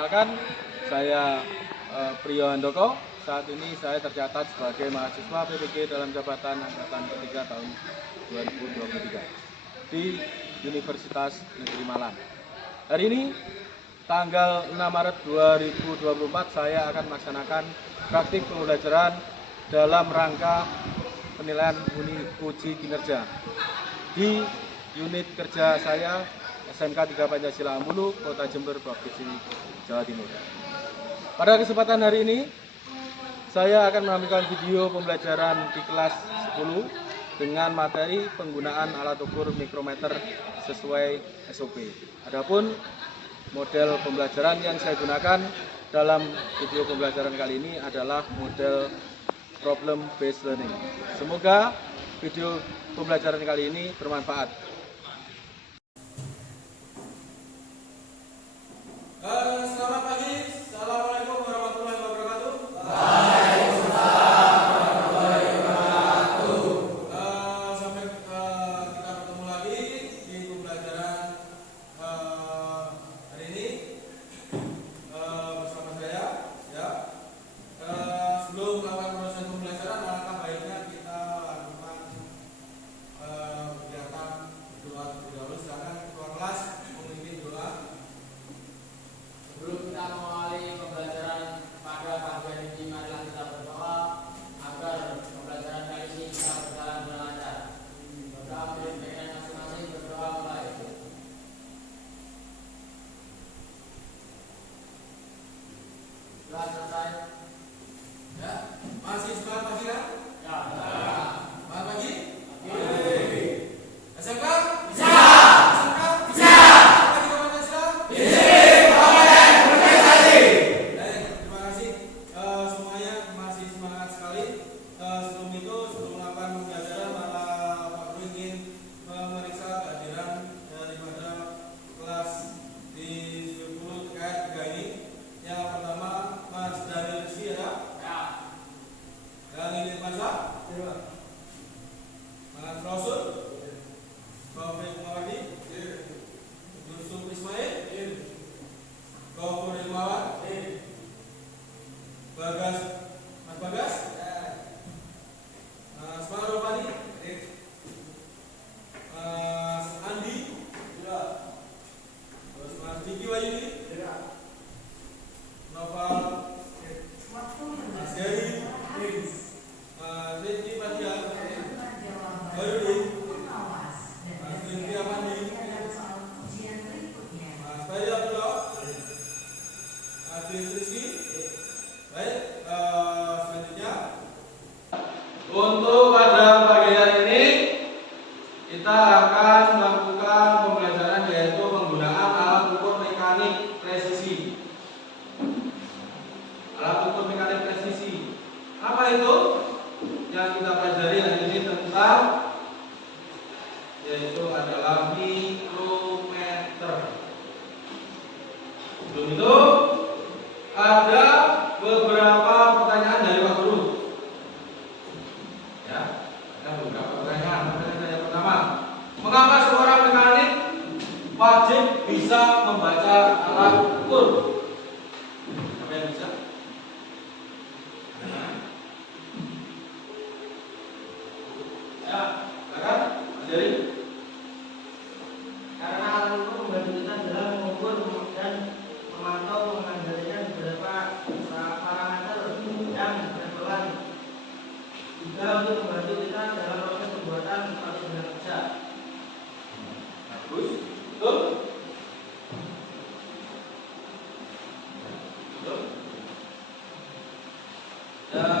Perkenalkan, saya Priyo Handoko. Saat ini saya tercatat sebagai mahasiswa PPG dalam jabatan angkatan ketiga tahun 2023 di Universitas Negeri Malang. Hari ini, tanggal 6 Maret 2024, saya akan melaksanakan praktik pembelajaran dalam rangka penilaian uji kinerja di unit kerja saya SMK 3 Pancasila Ambulu, Kota Jember, Provinsi Jawa Timur. Pada kesempatan hari ini, saya akan menampilkan video pembelajaran di kelas 10 dengan materi penggunaan alat ukur mikrometer sesuai SOP. Adapun model pembelajaran yang saya gunakan dalam video pembelajaran kali ini adalah model problem based learning. Semoga video pembelajaran kali ini bermanfaat. Selamat pagi, assalamualaikum warahmatullahi wabarakatuh. Waalaikumsalam warahmatullahi wabarakatuh. Sampai kita bertemu lagi di pembelajaran hari ini bersama saya. Ya, sebelum melakukan proses pembelajaran, alangkah baiknya kita lakukan kegiatan berdoa terlebih dahulu. Silakan ketua kelas memimpin doa. Sebelum kita mengawali pembelajaran pada pagi ini, marilah kita berdoa agar pembelajaran kali ini bisa berjalan dengan lancar. Berdoa milik kalian masing-masing, berdoa mulai. Sudah selesai? Ya, masih semangat pagi kan? Ya. Semangat pagi? Oke. SMK? Bisa. SMK? Bisa. Pagi Pancasila? Terima kasih semuanya, masih semangat sekali. Sebelum itu, sebelum melakukan pembelajaran, Pak Guru ingin memeriksa kehadiran daripada kelas di 10 terkait tiga ini. Yang pertama, Mas Daniel Rizky ada? Ya. Dan ini Masa? Mas Rasul? Taufik Mawadi? Yusuf Ismail? Gofur Ilmawan? Bagas, Mas Bagas? Mas Marufani? Mas Andi? Terus Mas Diki Wahyudi? Noval? Mas Gary? Mas Rizky Fadial? Bayrudin? Mas Rizky Afandi? Mas Fahri Abdullah? Mas Rizky? Baik, selanjutnya untuk pada pagi hari ini kita akan melakukan pembelajaran yaitu penggunaan alat ukur mekanik presisi. Alat ukur mekanik presisi. Apa itu? Yang kita pelajari hari ini tentang yaitu adalah mikrometer. Sebelum itu ada beberapa pertanyaan dari Pak Guru. Ya, ada beberapa pertanyaan. Pertanyaan yang pertama, mengapa seorang mekanik wajib bisa membaca alat ukur? Siapa yang bisa? Ya, silakan, Mas Jerry. Karena alat ukur membantu kita dalam mengukur dan memantau mengendalikan beberapa parameter yang berperan juga untuk membantu kita dalam proses pembuatan suatu benda kerja. Bagus, betul. Betul. Yang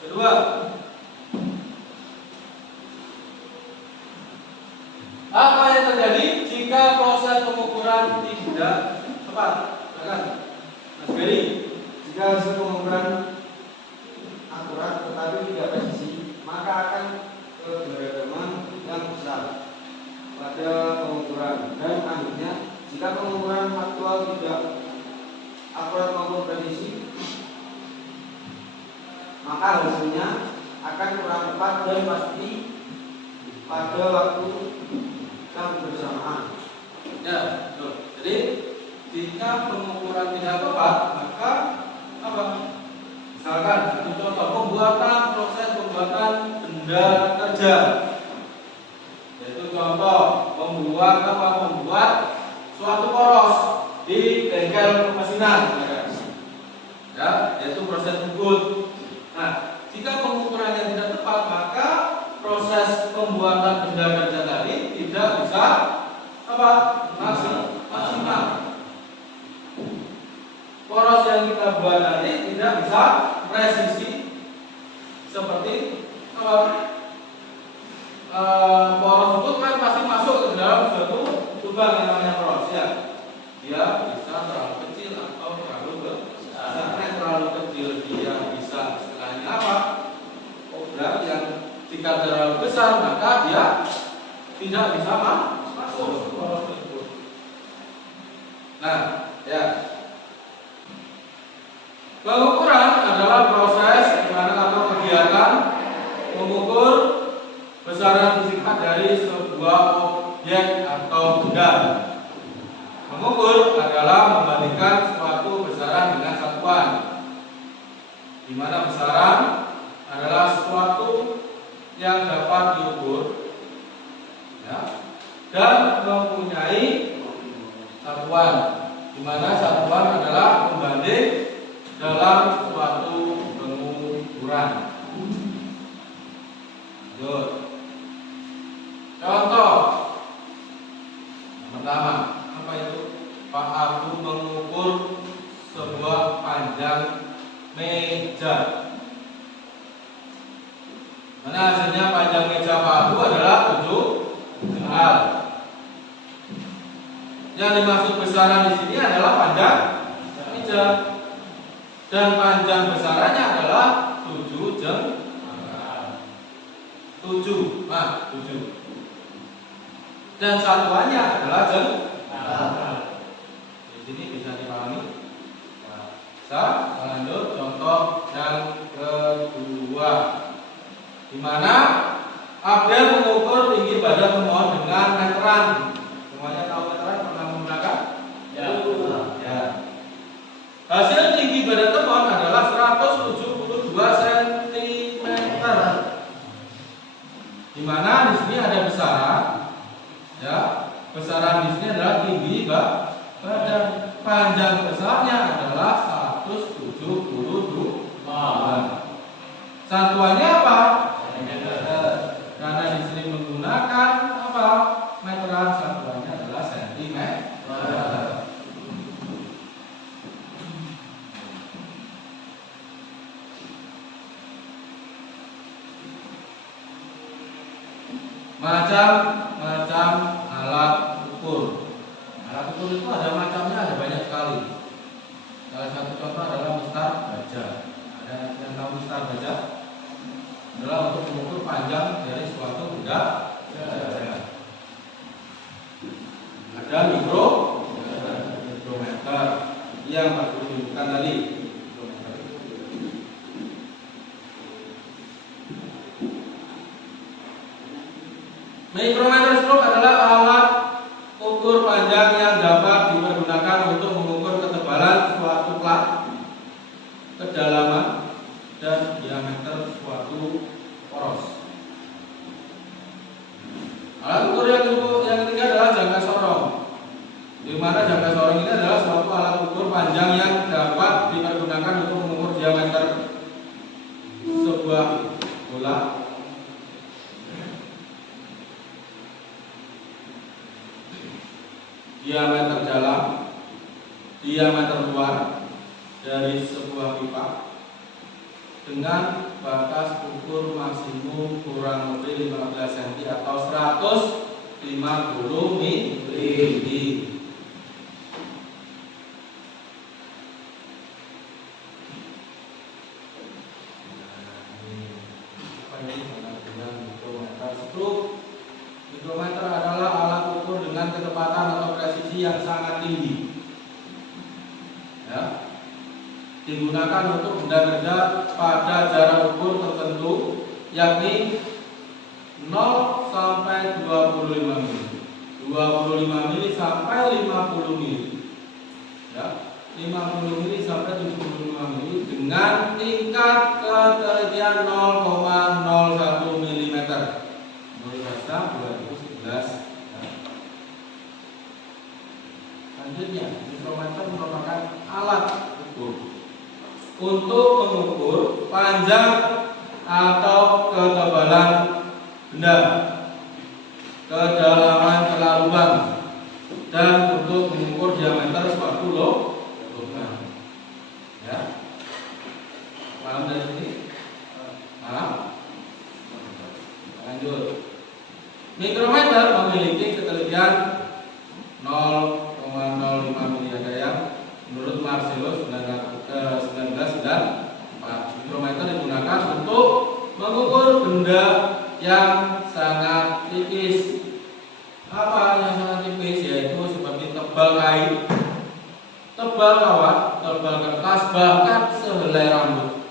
kedua, apa yang terjadi jika proses pengukuran tidak tepat? Silakan, Mas Gary. Jika hasil pengukuran akurat tetapi tidak presisi, maka akan keberagaman yang besar pada pengukuran. Dan akhirnya, jika pengukuran faktual tidak akurat maupun presisi, maka hasilnya akan kurang tepat dan pasti pada waktu yang bersamaan. Ya, betul. Jadi jika pengukuran tidak tepat, maka apa? Misalkan satu contoh proses pembuatan benda kerja, yaitu contoh membuat suatu poros di bengkel pemesinan, ya, yaitu proses ngebut. Nah, jika pengukurannya tidak tepat, maka proses pembuatan benda kerja tadi tidak bisa apa? Maksimal. Poros yang kita buat tadi tidak bisa presisi seperti apa? Poros itu kan pasti masuk ke dalam suatu lubang yang namanya poros, ya. Dia bisa terlalu kecil atau terlalu besar. Terlalu kecil dia bisa istilahnya apa? Obrak yang jika terlalu besar maka dia tidak bisa masuk ke poros tersebut. Nah, ya. Pengukuran adalah proses atau kegiatan mengukur besaran fisika dari sebuah objek atau benda. Mengukur adalah membandingkan suatu besaran dengan satuan, di mana besaran adalah sesuatu yang dapat diukur, ya, dan mempunyai satuan, di mana satuan adalah pembanding dalam suatu pengukuran. Contoh yang pertama, apa itu? Pak Abu mengukur sebuah panjang meja. Mana hasilnya panjang meja Pak Abu adalah 7 hal. Yang dimaksud besaran di sini adalah panjang meja. Dan panjang besarannya adalah 7 jengkal. 7. Dan satuannya adalah jengkal. Di sini bisa dipahami. Bisa lanjut contoh yang kedua, di mana Abdel mengukur tinggi badan pemohon dengan meteran. Semuanya tahu meteran, pernah menggunakan? Ya. Hasil tinggi badan temuan adalah 172 cm. Di mana di sini ada besaran, ya. Besaran di sini adalah tinggi badan. Panjang besarnya adalah 172. Satuannya apa? Karena di sini menggunakan apa? Meteran, satuannya adalah sentimeter. Macam-macam alat ukur. Alat ukur itu ada macamnya, ada banyak sekali. Salah satu contoh adalah mistar baja. Ada yang tahu mistar baja? Adalah untuk mengukur panjang dari suatu benda. Ada mikrometer yang Pak Guru tunjukkan tadi. Mikrometer stroke adalah alat ukur panjang yang dapat dipergunakan untuk mengukur ketebalan suatu plat, kedalaman, dan diameter suatu poros. Alat ukur yang ketiga adalah jangka sorong, di mana jangka sorong ini adalah suatu alat ukur panjang yang dapat dipergunakan untuk mengukur diameter sebuah bola, diameter dalam, diameter luar dari sebuah pipa dengan batas ukur maksimum kurang lebih 15 cm atau 150 ml. Mikrometer adalah alat ukur dengan ketepatan atau presisi yang sangat tinggi, ya, digunakan untuk benda kerja pada jarak ukur tertentu, yakni 0 sampai 25 mili, 25 mili sampai 50 mili. ya, 50 mili sampai 75 mili dengan tingkat ketelitian 0,01 mm. Menurut data 2011. Ya. Selanjutnya, mikrometer merupakan alat ukur untuk mengukur panjang atau ketebalan benda, kedalaman celah lubang, dan untuk mengukur diameter suatu lubang. Ya, paham dari sini? Paham? Lanjut. Mikrometer memiliki ketelitian 0,05 mili. Ada yang menurut Marcellus 1994. Mikrometer digunakan untuk mengukur benda yang sangat tipis. Apa yang sangat tipis? Yaitu seperti tebal kain, tebal kawat, tebal kertas, bahkan sehelai rambut.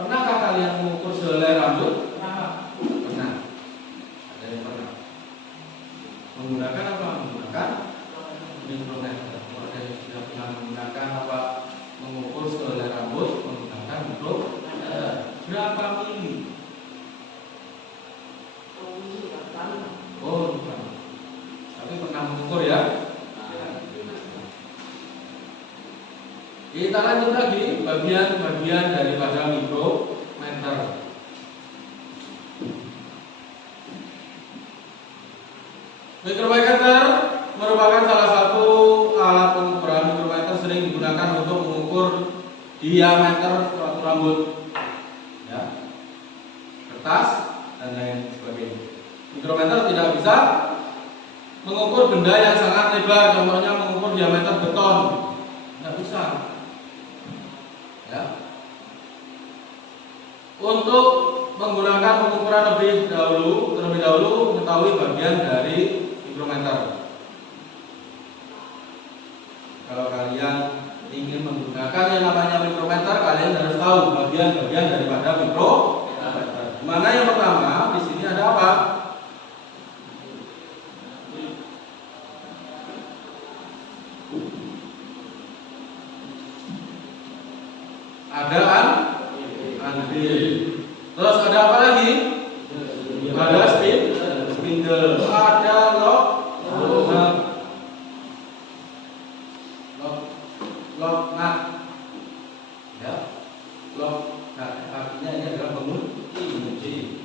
Pernahkah kalian mengukur sehelai rambut? Pernah. Ada yang pernah. Menggunakan apa? Menggunakan mikrometer. Ada yang sudah pernah menggunakan apa? Mengukur sehelai rambut menggunakan mikrometer. Berapa mili? Oh, bukan. Tapi pernah mengukur ya? Kita lanjut lagi bagian-bagian daripada mikrometer. Mikrometer merupakan salah satu alat pengukuran. Mikrometer sering digunakan untuk mengukur diameter suatu rambut, ya, kertas, dan lain sebagainya. Mikrometer tidak bisa mengukur benda yang sangat lebar, contohnya mengukur diameter beton, tidak bisa. Ya. Untuk menggunakan pengukuran terlebih dahulu mengetahui bagian dari mikrometer. Kalau kalian ingin menggunakan yang namanya mikrometer, kalian harus tahu bagian-bagian daripada mikrometer. Mana yang pertama? Di sini ada apa? Ada andil. Terus ada apa lagi? Ada spindle. Ada lock nut. Ya, lock nut. Artinya ini adalah pengunci.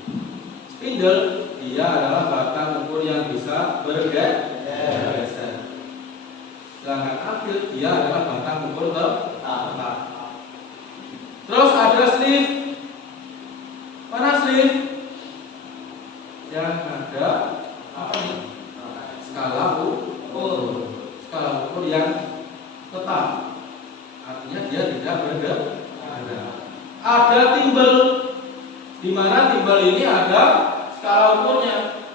Spindle dia adalah batang ukur yang bisa bergeser. Sedangkan andil dia adalah batang ukur tetap. Terus ada sleeve. Mana sleeve? Yang ada apa nih? Skala ukur. Skala ukur yang tetap. Artinya dia tidak bergerak. Ada timbel. Di mana timbel ini ada skala ukurnya.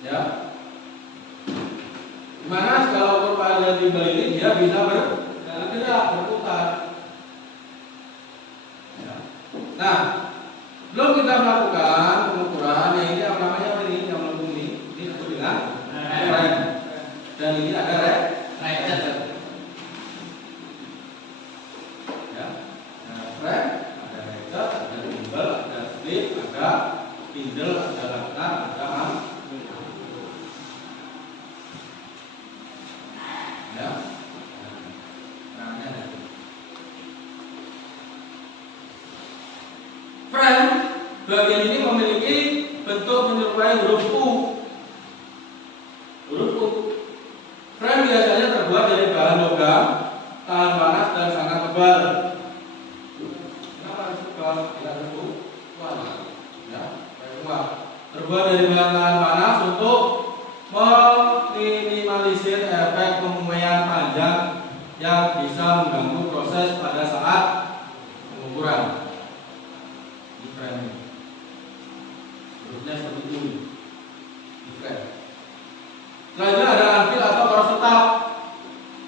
Ya. Di mana skala ukur pada timbel ini dia bisa bergerak, berputar. Nah, belum kita melakukan pengukuran yang ini apa namanya ini yang melengkung ini disebut dengan rem. Dan ini ada ratchet. Ya, rem, ada ratchet, ada timbel, ada slip, ada spindle, ada laknat, ada ya. Frame bagian ini memiliki bentuk menyerupai huruf U. Huruf U. Frame biasanya terbuat dari bahan logam, tahan panas dan sangat tebal. Kenapa tebal? Tidak terbuat. Ya, kuat. Terbuat dari bahan tahan panas untuk meminimalisir efek pemumaian panjang yang bisa mengganggu proses pada saat pengukuran. Frame. Hurufnya seperti ini. Frame. Selanjutnya ada anvil atau poros tetap.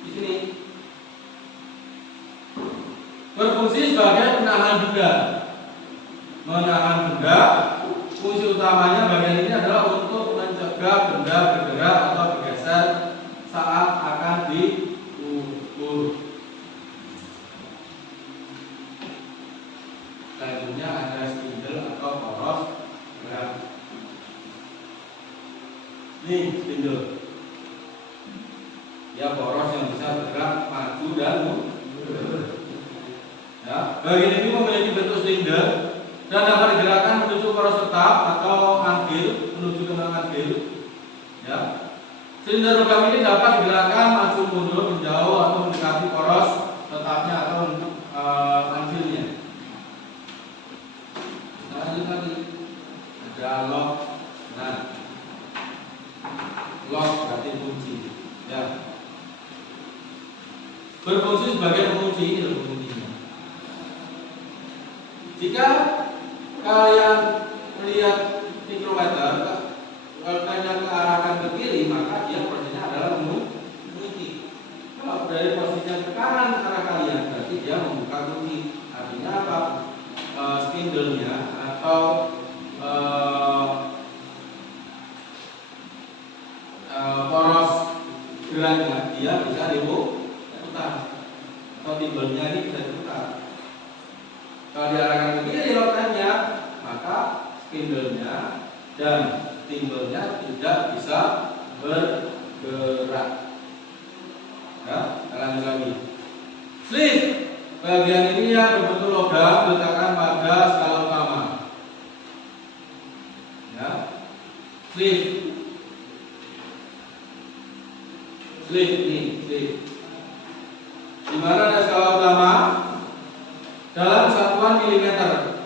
Di sini. Berfungsi sebagai penahan benda. Menahan benda. Fungsi utamanya bagian ini adalah untuk mencegah benda bergerak atau bergeser saat akan di selanjutnya ada spindle atau poros gerak. Ini spindle. Ya, poros yang bisa bergerak maju dan mundur. Ya, bagian ini memiliki bentuk silinder dan dapat digerakkan menuju poros tetap atau anvil, menuju ke anvil. Ya. Silinder logam ini dapat digerakkan maju mundur, menjauh atau mendekati poros tetapnya atau anvilnya. Kita lanjut lagi. Ada lock, nah, lock berarti kunci. Ya. Berfungsi sebagai pengunci, ini loh kuncinya. Jika kalian melihat mikrometer, kalau kalian kearahkan ke kiri, maka dia posisinya adalah mengunci. Kalau dari posisinya ke kanan arah kalian, berarti dia membuka kunci. Artinya apa? Spindle-nya atau poros geraknya dia bisa diputar, atau timbelnya ini bisa diputar. Kalau diarahkan ke kiri lokannya, maka spindle-nya dan timbelnya tidak bisa bergerak. Ya, kita lanjut lagi. Sleeve, bagian ini yang berbentuk logam diletakkan pada skala utama. Ya, sleeve, ini, sleeve. Di mana ada skala utama dalam satuan milimeter.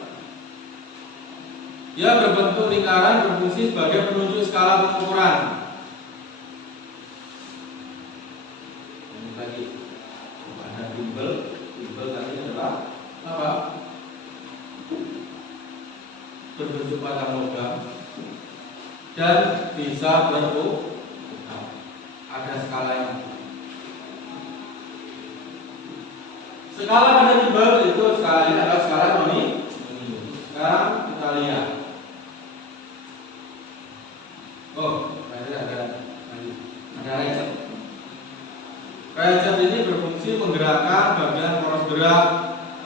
Dia berbentuk lingkaran berfungsi sebagai penunjuk skala pengukuran. Ini lagi ada timbel tadi adalah apa? Berbentuk batang logam dan bisa berputar. Ada skalanya. Skala pada timbel itu skalanya adalah skala noni. Sekarang kita lihat. Oh, ada ratchet. Ratchet ini berfungsi menggerakkan bagian poros gerak.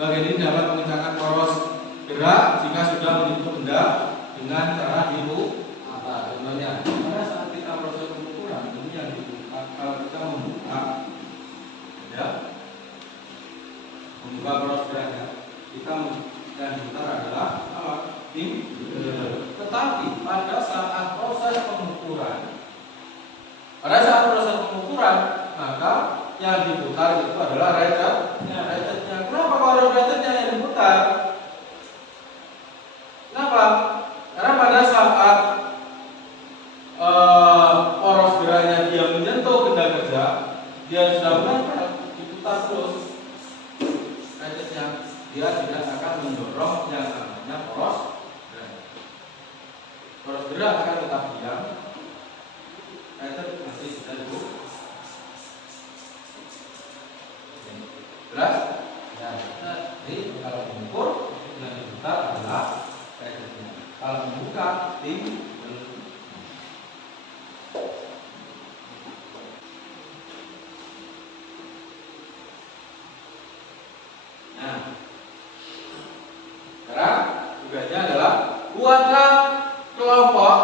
Bagian ini dapat mengencangkan poros gerak jika sudah menyentuh benda dengan cara diputar. Contohnya, pada saat kita proses pengukuran, ini yang dibuka. Kalau kita membuka, ya, membuka poros geraknya, kita yang diputar adalah apa? Tetapi pada saat proses pengukuran, maka yang diputar itu adalah ratchetnya. Kenapa kalau ratchetnya yang diputar? Kenapa? Karena pada saat poros geraknya dia menyentuh benda kerja, dia sudah menempel, diputar terus ratchetnya, dia tidak akan mendorong yang namanya poros gerak akan tetap diam. Ratchet masih bisa dibuka. Jelas? Ya. Jadi kalau mengukur yang diputar adalah ratchetnya. Kalau membuka Nah, sekarang tugasnya adalah buatlah kelompok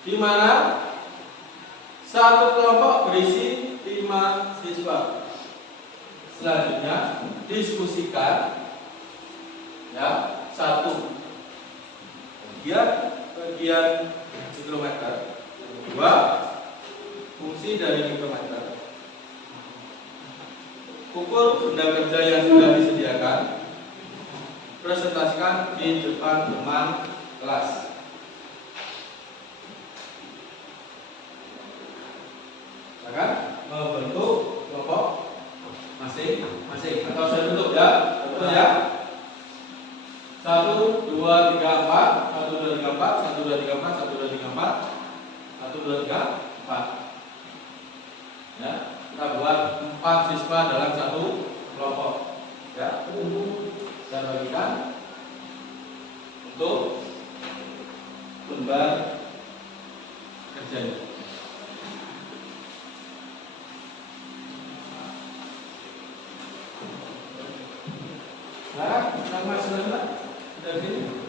di mana satu kelompok berisi 5 siswa. Selanjutnya diskusikan, ya, satu bagian mikrometer, dua fungsi dari mikrometer, ukur benda kerja yang sudah disediakan, presentasikan di depan teman kelas. Akan membentuk kelompok masing-masing atau saya bentuk ya, betul ya. 1, 2, 3, 4, 1, 2, 3, 4, 1, 2, 3, 4, 1, 2, 3, 4, 1, 2, 3, 4. Ya, kita buat 4 siswa dalam satu kelompok. Ya, saya bagikan untuk lembar kerjanya. Nah, nama sudah sini.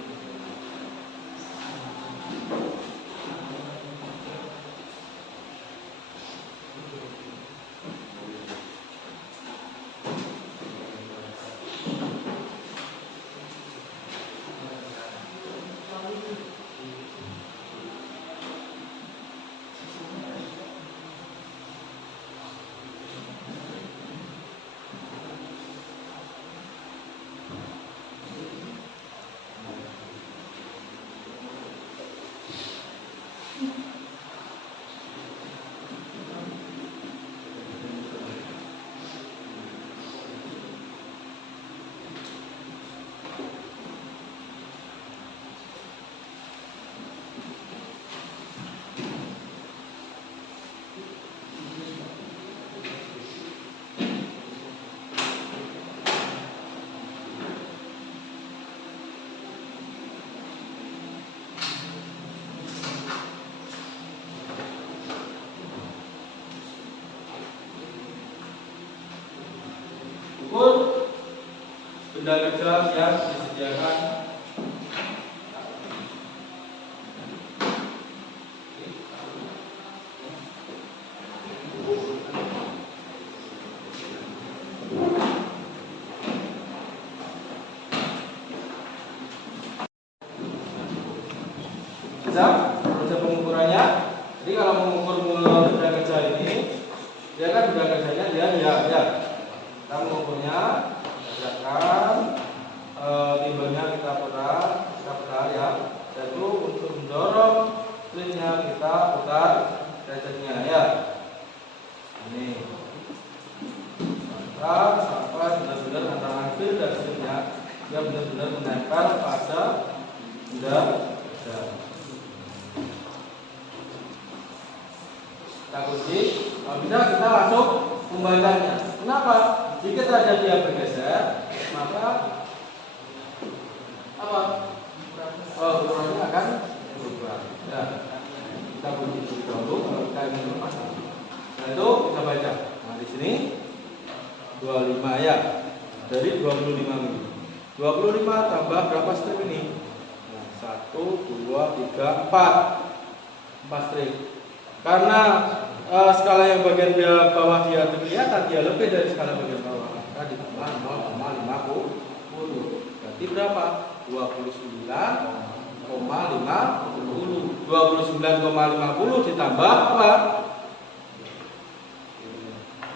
Ukur benda kerja yang disediakan. Bisa proses pengukurannya. Jadi kalau mengukur benda kerja ini, dia kan benda kerjanya dia. Kita mengukurnya berdasarkan timbelnya kita putar ya. Yaitu untuk mendorong slitnya kita putar ratchetnya ya. Ini sampai benar-benar antara akhir dan slitnya dia benar-benar menempel pada benda kerja. Kita kunci, kalau bisa kita langsung membacanya. Kenapa? Jika saja dia bergeser, maka apa? Ukurannya akan berubah. Ya, kita kunci dulu kalau kita ingin memasang. Nah itu kita baca. Nah di sini 25 ya, dari 25 mili. 25 tambah berapa strip ini? Nah 1, 2, 3, 4 strip. Karena skala yang bagian bawah dia terkelihatan, dia lebih dari skala bagian bawah, maka ditambah 0,50. Berarti berapa? 29,50. 29,50 ditambah apa?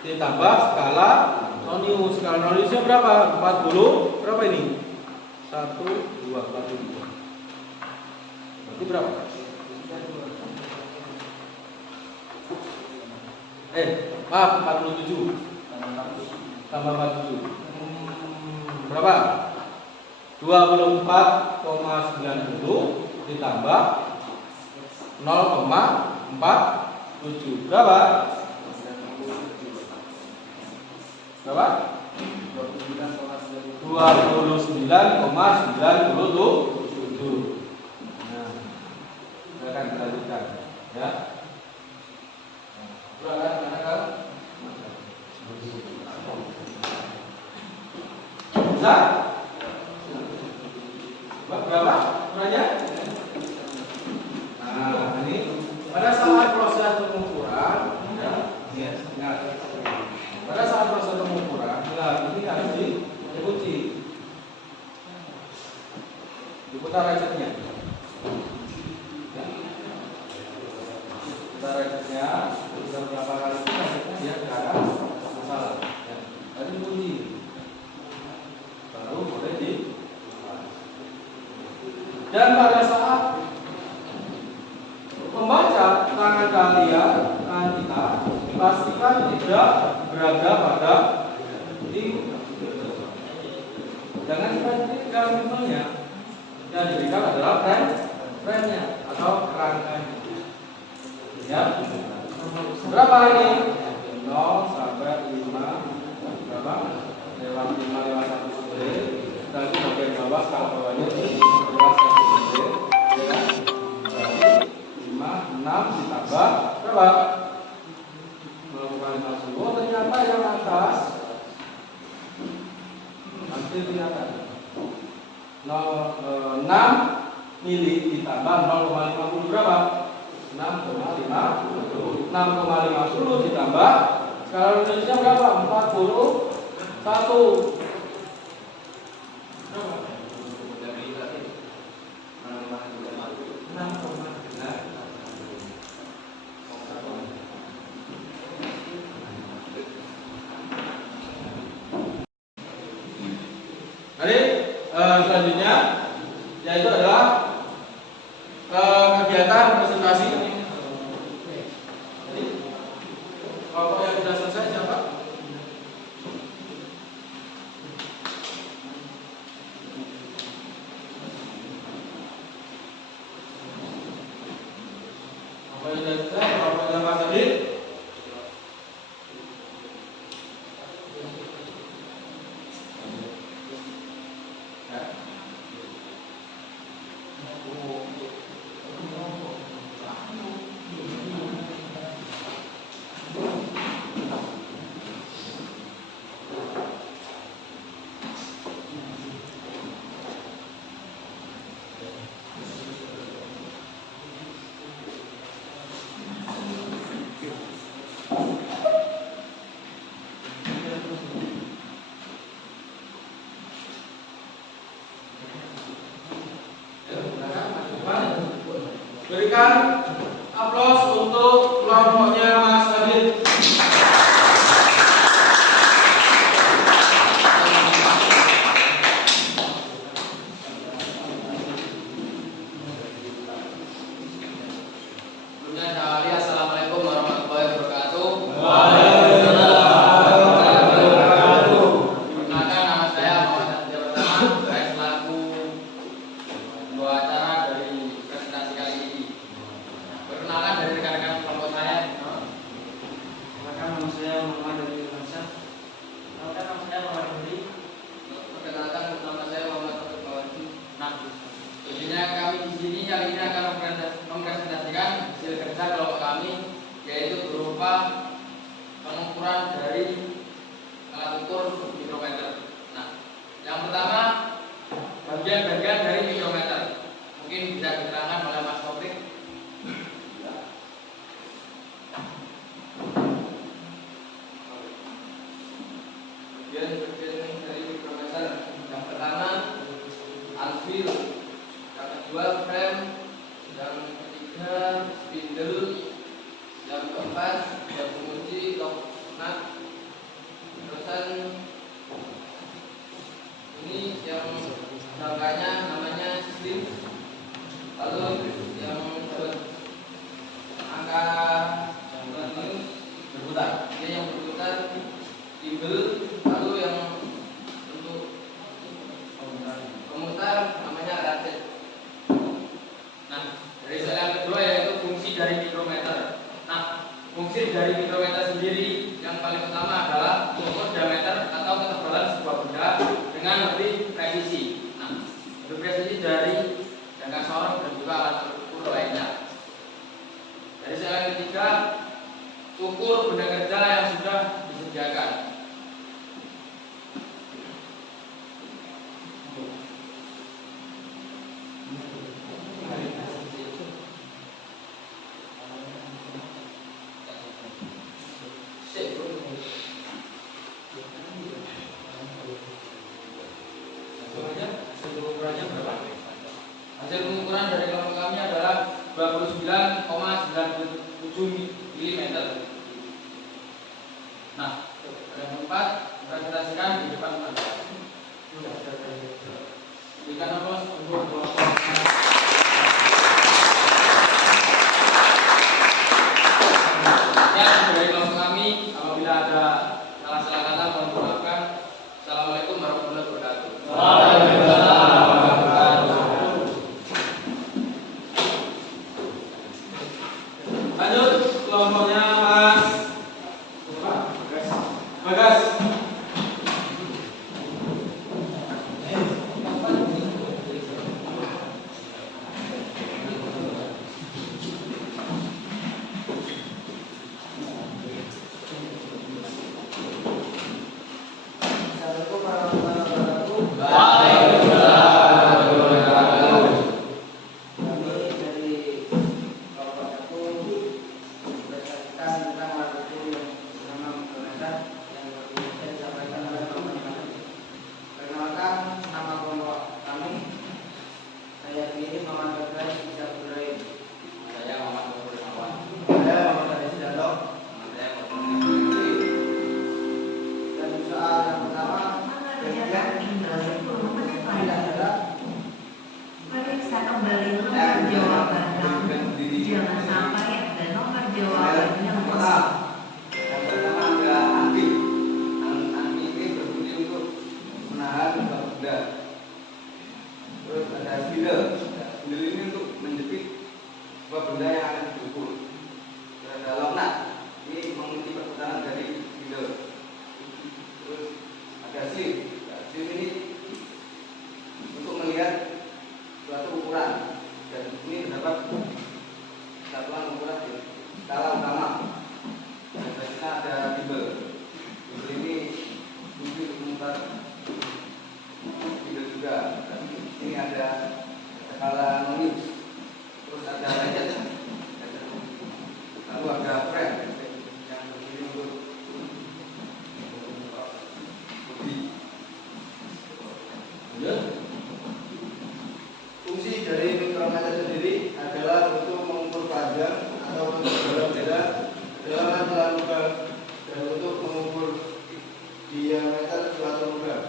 Ditambah skala nonius. Skala noniusnya berapa? 40. Berapa ini? 1, 2, 42. Berarti berapa? Maaf, 47 tambah 47 berapa? 24,90 ditambah 0,47 berapa? 29,97. Nah, kita akan lanjutkan ya. Bisa? Berapa ukurannya? Nah, ini pada saat proses pengukuran, ya, pada saat proses pengukuran, nah ini harus dikunci, diputar ratchetnya. Putar ratchetnya, putar berapa kali pun ratchetnya dia tidak ada masalah. Ya, tadi kunci. Baru boleh di. Dan pada saat membaca tangan kalian, tangan kita, pastikan tidak berada pada ini. Jangan diperhatikan misalnya yang diberikan adalah frame-nya atau kerangkanya. Ya, berapa ini? 0 sampai 5 berapa? Lewat 5 lewat 1 sendiri. Dan bagian bawah kalau bawahnya ini lewat 1 sendiri. Ya, berarti 5, 6 ditambah berapa? 0,50. Oh ternyata yang atas hampir kelihatan. 6 mili ditambah 0,50 berapa? 6,50 ditambah skala Indonesia berapa? 41. Selanjutnya yaitu adalah kegiatan presentasi. Kalau yang sudah selesai siapa? Apa yang sudah selesai? Apa yang Mas Adit? Berikan aplaus untuk kelompoknya Mas Adit. Sebelumnya saya awali, Assalamualaikum warahmatullahi wabarakatuh. Perkenalkan, nama saya Muhammad Aditya Pratama. Saya selaku pembawa acara dari presentasi kali ini. Perkenalan dari rekan-rekan kelompok saya. Perkenalkan, nama saya Muhammad Aditya Pratama. Perkenalkan, nama saya Muhammad Aditya. Perkenalkan, nama saya Muhammad Aditya. Nah, tentunya kami di sini kali ini akan mempresentasikan hasil kerja kelompok kami, yaitu berupa pengukuran dari alat ukur mikrometer. Nah, yang pertama bagian-bagian dari mikrometer. Mungkin bisa diterangkan oleh Mas Taufik. Bagian-bagian dari mikrometer. Yang pertama anvil, yang kedua frame, yang ketiga spindle, yang keempat yang pengunci lock nut. Terusan ini yang rangkanya namanya slip. Lalu yang angka ini berputar, ini yang berputar gimbal. Lalu yang untuk pemutar namanya ratchet. Nah, dari soal yang kedua yaitu fungsi dari mikrometer. Nah, fungsi dari mikrometer sendiri yang paling utama adalah mengukur diameter atau ketebalan sebuah benda dengan lebih presisi. Nah, lebih presisi dari jangka sorong dan juga alat ukur lainnya. Dari soal yang ketiga, ukur benda kerja yang sudah disediakan. Hasil pengukuran dari kelompok kami adalah 29,97 mm. Nah, yang keempat presentasikan di depan Anda. Berikan aplaus untuk ya, dari kelompok kami. Apabila ada salah kata mohon dimaafkan. Assalamualaikum warahmatullahi wabarakatuh. Lanjut kelompoknya Mas Bagas. Tidak ada. Periksa kembali nomor jawaban kamu. Jangan sampai ada nomor jawaban yang kosong. Yang pertama ada anti. Anti ini berfungsi untuk menahan benda. Terus ada spindle. Spindle ini untuk menjepit sebuah benda yang akan dipukul. Terus ada locknut. Ini mengunci perputaran dari spindle. Terus ada sieve. Sieve ini untuk melihat suatu ukuran, dan ini terdapat satuan ukuran di skala utama. Dan selanjutnya ada gimbal. Gimbal ini fungsi untuk memutar gimbal juga. Dan ini ada skala nonius. Terus ada ratchet. Lalu ada frame yang berdiri untuk bodi. Fungsi dari mikrometer sendiri adalah untuk mengukur panjang atau untuk beda kedalaman celah lubang dan untuk mengukur diameter suatu lubang.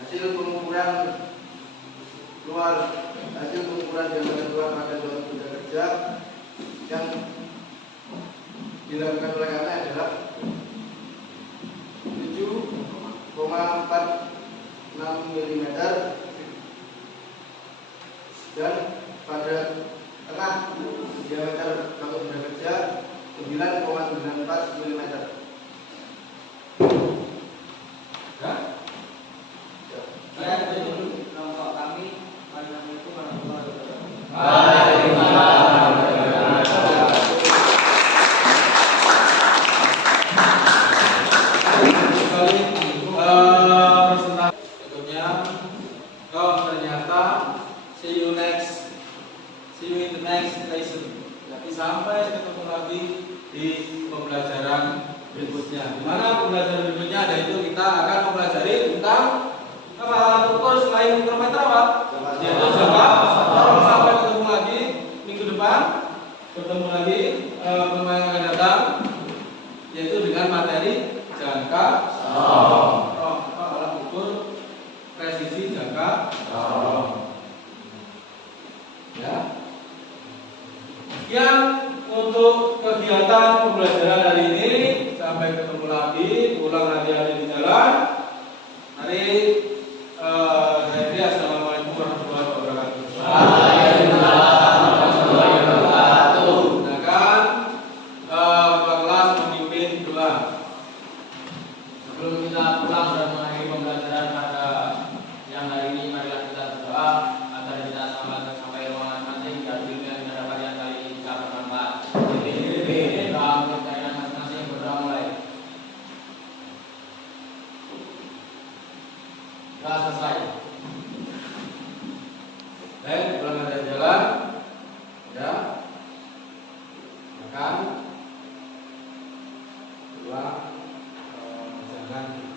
Hasil pengukuran diameter luar pada suatu benda kerja yang dilakukan oleh kami adalah 7,46 mm dan pada tengah diameter suatu benda kerja 9,94 mm. Ya? Saya itu dulu kelompok kami. Assalamualaikum warahmatullahi wabarakatuh. See you in the next lesson. Jadi sampai ketemu lagi di pembelajaran berikutnya. Di mana pembelajaran berikutnya ada itu kita akan mempelajari tentang apa alat ukur selain mikrometer apa? Yaitu Java. Sampai ketemu lagi minggu depan. Bertemu lagi yang akan datang, yaitu dengan materi jangka alat ukur presisi jangka. Ya. Sekian untuk kegiatan pembelajaran hari ini. Sampai ketemu lagi. Pulang hati-hati di jalan. Mari assalamualaikum warahmatullahi wabarakatuh. Silakan Pak kelas memimpin doa. Sebelum kita pulang dan mengakhiri pembelajaran pada yang hari ini, marilah kita berdoa agar kita selamat sampai ruangan masing dan ilmu yang kita dapatkan kali ini bisa bermanfaat. Doa untuk kalian masing-masing, berdoa mulai. Doa selesai. Baik, pulang ada jalan. Ya. Makan. Dua. Jangan